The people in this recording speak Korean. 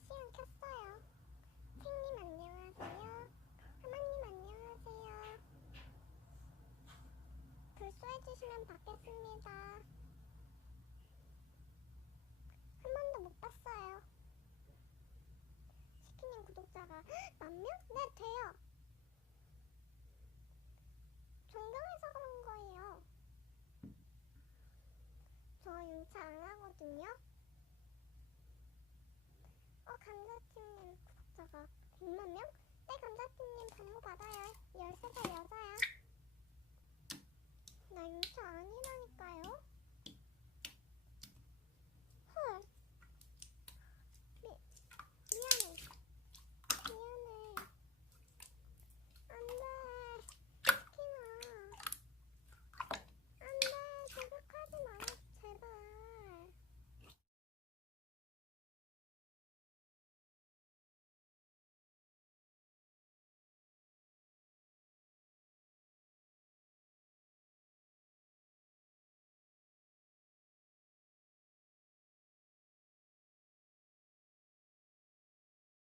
실시간 켰어요. 책님 안녕하세요. 하마님 안녕하세요. 불쏘해주시면 받겠습니다. 한 번도 못 봤어요. 시키님 구독자가 10,000명? 네, 돼요. 존경해서 그런 거예요. 저 윤차 안 하거든요. 감자찜님 구독자가 100만 명? 네, 감자찜님 번호 받아요. 13살 여자야. 나 윤차 아니라니까요.